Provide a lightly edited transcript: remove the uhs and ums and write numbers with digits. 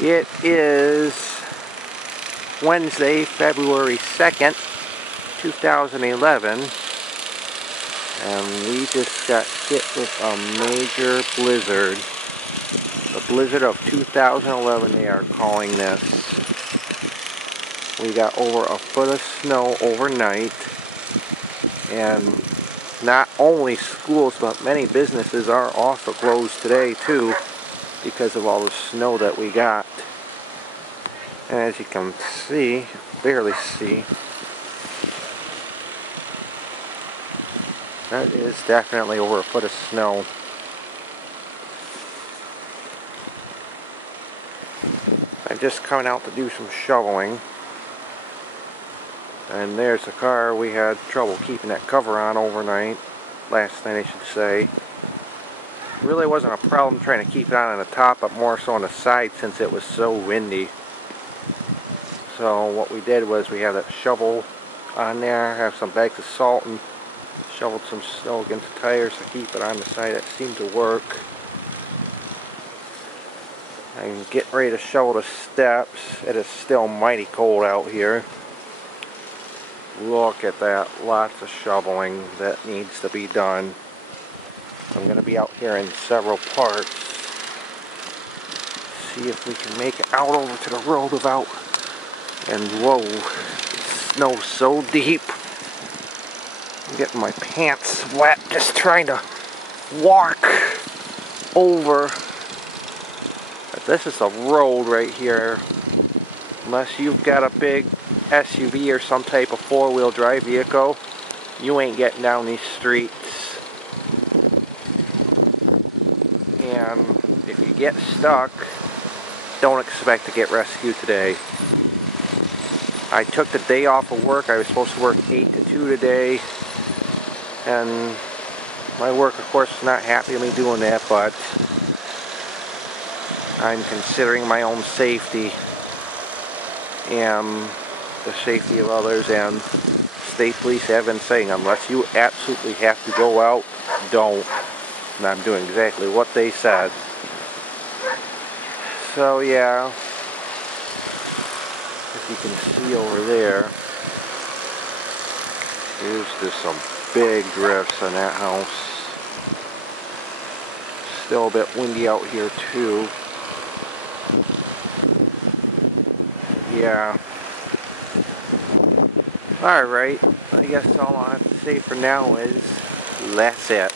It is Wednesday, February 2nd, 2011, and we just got hit with a major blizzard. The blizzard of 2011, they are calling this. We got over a foot of snow overnight, and not only schools, but many businesses are also closed today too, because of all the snow that we got. And as you can see, barely see, that is definitely over a foot of snow. I'm just coming out to do some shoveling. And there's the car. We had trouble keeping that cover on overnight. Last night, I should say. Really wasn't a problem trying to keep it on the top, but more so on the side since it was so windy. So what we did was we had a shovel on there, have some bags of salt, and shoveled some snow against the tires to keep it on the side. That seemed to work. I'm getting ready to shovel the steps. It is still mighty cold out here. Look at that, lots of shoveling that needs to be done. I'm going to be out here in several parts. See if we can make it out over to the road without. And whoa, it snows so deep. I'm getting my pants wet just trying to walk over. But this is a road right here. Unless you've got a big SUV or some type of four-wheel drive vehicle, you ain't getting down these streets. And if you get stuck, don't expect to get rescued today. I took the day off of work. I was supposed to work 8 to 2 today. And my work, of course, is not happy with me doing that, but I'm considering my own safety and the safety of others, and state police have been saying unless you absolutely have to go out, don't. And I'm doing exactly what they said. So yeah, if you can see over there, there's just some big drifts on that house. Still a bit windy out here too. Yeah. Alright, I guess all I have to say for now is that's it.